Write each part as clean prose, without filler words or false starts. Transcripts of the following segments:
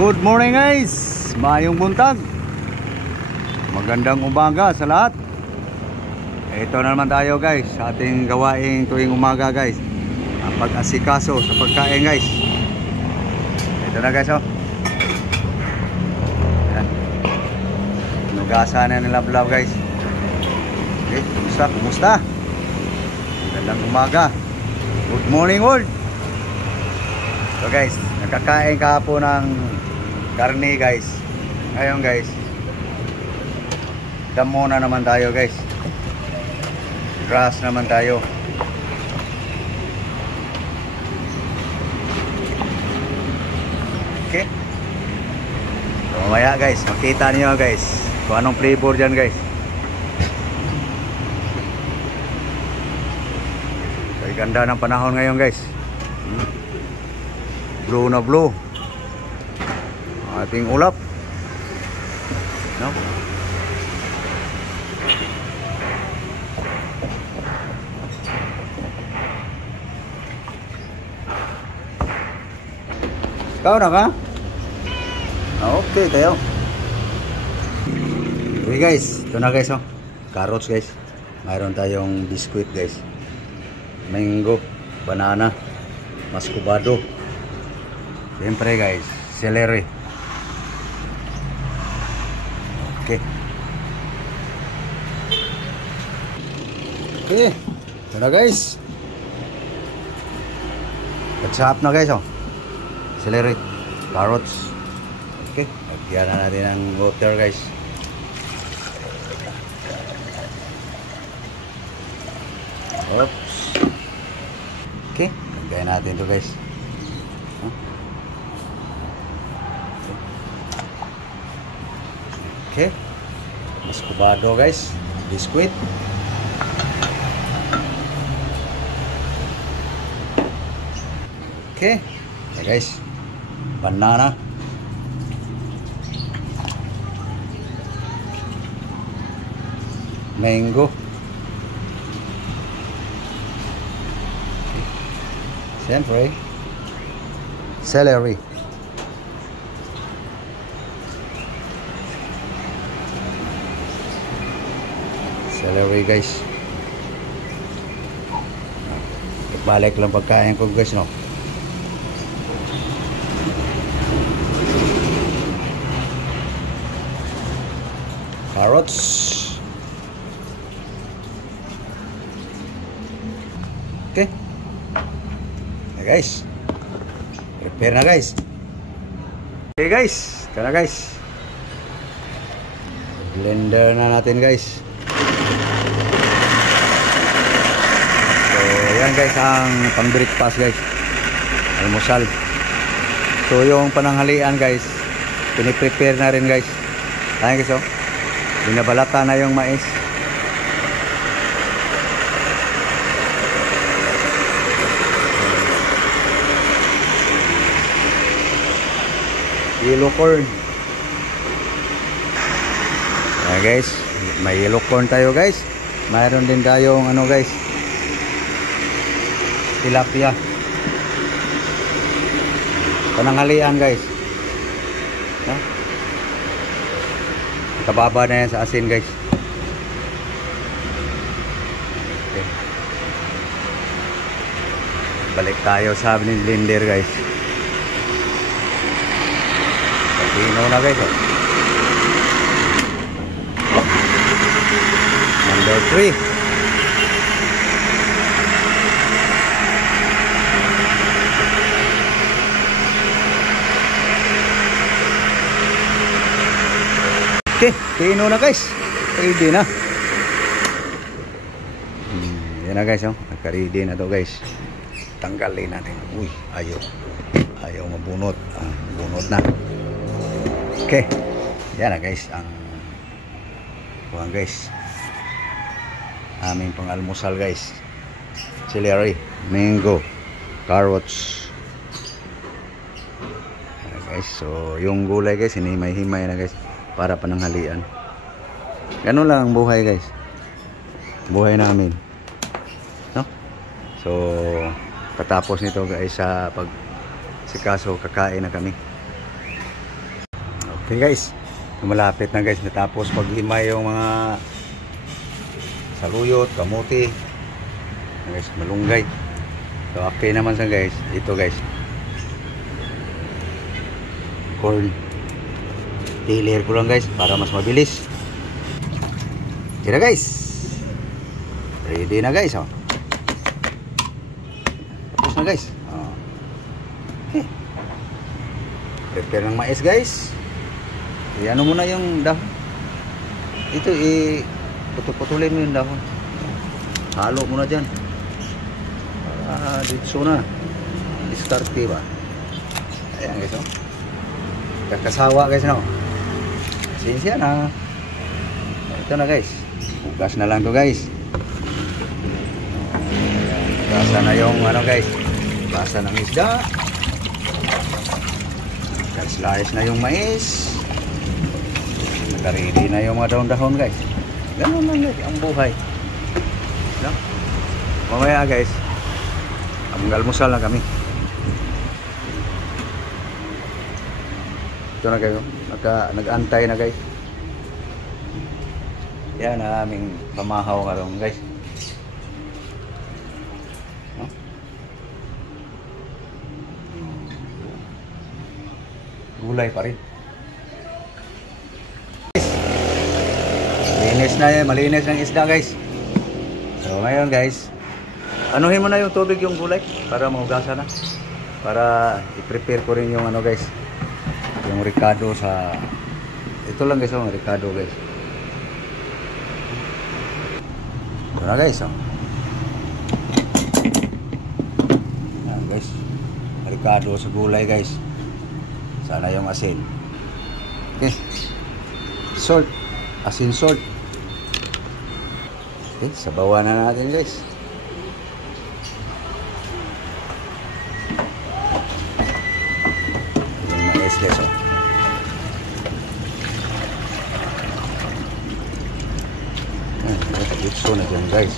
Good morning guys, maayong buntag, magandang umaga sa lahat. Ito na naman tayo guys sa ating gawaing tuwing umaga guys, ang pag-asikaso sa pagkain guys. Ito na guys oh. Ayan. Nugasan na nilablab guys. Okay, kumusta? Magandang umaga. Good morning world. So guys, nakakain kahapon ng karne guys. Ngayon guys, damo na naman tayo guys. Grass naman tayo. Okay. So mamaya guys, makita niyo guys kung anong flavor dyan guys. So ganda ng panahon ngayon guys. Blue na blue ating ulap, no? Kau na ka? Okay tayo. Okay guys, ito na guys oh. Carrots guys. Mayroon tayong biscuit guys. Mango, banana, mascubado. Siyempre guys, celery. Okay. Okay, ito na guys. Katsap na guys oh. Celery, carrots. Okay, lagyan na natin ng water guys. Oops. Okay, lagyan natin ito guys. Okay, mascubado guys, biscuit. Okay, ya guys, banana, mango, siyempre celery. Celery guys. Balik lang pagkain ko guys no. Carrots. Okay. Okay guys. Prepare na guys. Okay guys. Ito na guys. Blender na natin guys. Yan guys ang pang breakfast guys, almusal. So yung pananghalian guys, piniprepare na rin guys. Ayan guys oh, binabalata na yung mais. Yellow corn. Ayan guys, may yellow corn tayo guys. Mayroon din tayong ano guys, tilapia. Pananghalian guys. Ha? Kababa na yan sa asin guys. Okay. Balik tayo sa blender guys. Pagino na guys. Number 3. Okay, pino na guys. Ready na. Yan na guys oh. Naka-ready na to guys. Tanggalin natin. Uy, ayaw mabunot. Bunot na. Okay. Yan na guys ang buwan guys. Aming pang-almusal guys. Celery, mango, carrots. Yan guys. So, yung gulay guys, hinimay-himay na guys. Para pananghalian. Ganun lang ang buhay guys. Buhay namin. No? So, katapos nito guys sa pagsikaso, kakain na kami. Okay guys, malapit na guys. Natapos paghimay yung mga saluyot, kamuti. Guys, malunggay. So okay naman sa guys. Ito guys, corn. Tilir ko lang guys para mas mabilis. Kira guys, ready na guys. Oh. Tapos na guys. Oh. Okay. Prepare ng mais guys. Ano muna yung dahon. Ito putol-putulin mo yung dahon. Halo muna dyan. Para dito na. Diskarte ba? Ayan guys, oh. Kakasawa guys, no? Sinsya na. Ito na guys. Bukas na lang to guys. Basa na yung ano guys. Basa ng isda. Slice na yung mais. Naka-ready na yung mga dahon-dahon guys. Ganun lang guys ang buhay. No? Mamaya guys, almusal na kami. Ito na kayo. Nag-antay na guys. Yan na aming pamahaw karong guys. No? Gulay pa rin. Malinis ng isda guys. So ngayon guys, anuhin mo na yung tubig yung gulay para mahugasan na. Para i-prepare ko rin yung ano guys, yung ricado sa ito lang guys, yung ricado guys. Ito na guys, oh. Yan guys, ricado sa gulay guys. Sana yung asin. Okay. Salt, asin salt. Okay, sabawan na natin guys. Yung mais guys, oh. Gusto na dyan guys.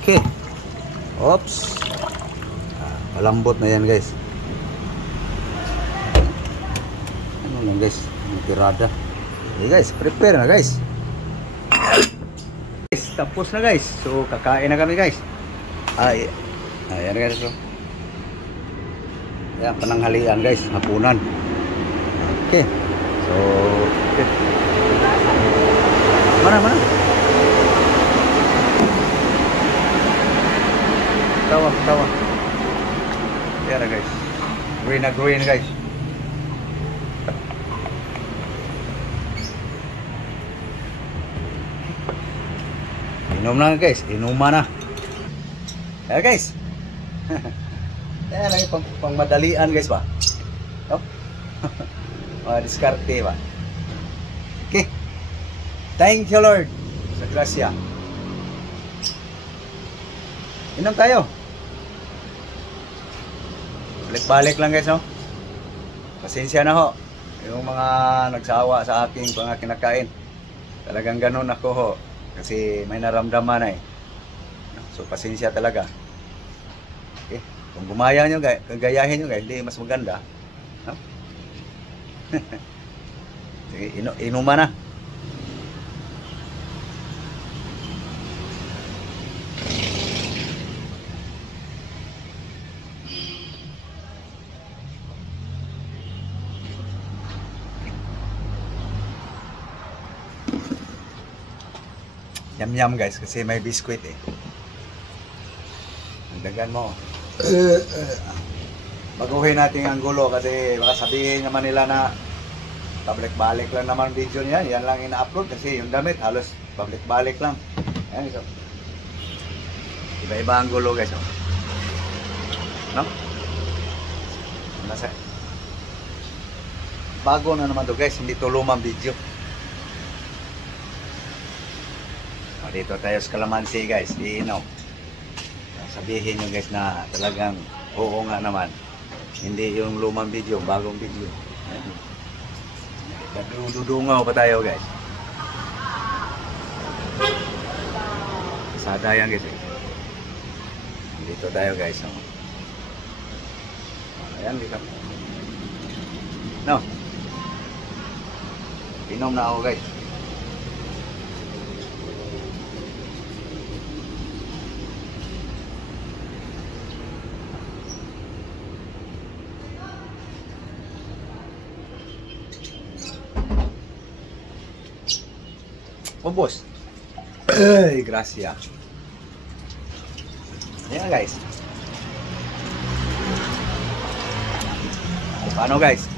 Okay. Oops. Malambot na yan guys. Ano lang guys, tirada. Okay guys, prepare na guys. Guys, tapos na guys. So kakain na kami guys. Ayan guys, so. Yan, pananghalian guys, hapunan. Okay. So okay. Mana tawa. Yan na guys, green na green guys. Inom na guys, inuman na. Yan guys. Yan lang yung pang madalian guys ba. Oh? Mga diskarte ba. Okay. Thank you Lord sa grasya. Inom tayo. Balik-balik lang guys, no? Pasensya na ho. Yung mga nagsawa sa aking mga kinakain. Talagang ganun ako ho. Kasi may naramdaman na eh. So pasensya talaga. Okay. Kung gumaya nyo guys, gayahin nyo guys, hindi mas maganda. No? Sige, inuman na. Yum guys, kasi may biskwit eh. Dagan mo. Baguhin natin ang gulo kasi baka sabihin naman nila na pabalik-balik lang naman video niya. Yan lang ina-upload kasi yung damit halos pabalik-balik lang. Ayan ito. Iba-iba ang gulo guys. No? Nasa bago na naman to guys, hindi to lumang video. Dito tayo sa Calamansi guys, iinom. Sabihin nyo guys na talagang oo nga naman. Hindi yung lumang video, bagong video. Dudungaw pa tayo guys. Sada yan guys. Dito tayo guys. Oh. Ayan, dito. No. Inom na ako guys. Oh boss. Ay, gracia. Ayan guys. So, paano guys?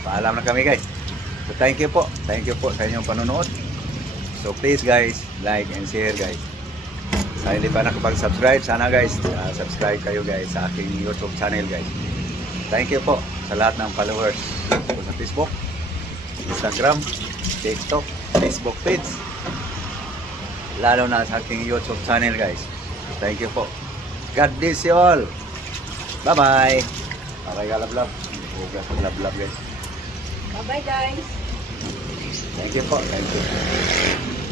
Paalam na kami guys. So thank you po. Thank you po sa inyong panonood. So please guys, like and share guys. Sa hindi pa nakapag-subscribe, sana guys, subscribe kayo guys sa aking YouTube channel guys. Thank you po sa lahat ng followers ko sa Facebook, Instagram, TikTok, Facebook page. Lalo na sa aking YouTube channel guys. Thank you po. God bless you all. Bye-bye. Bye-bye, love-love. Love-love guys. Bye-bye guys. Thank you po. Thank you.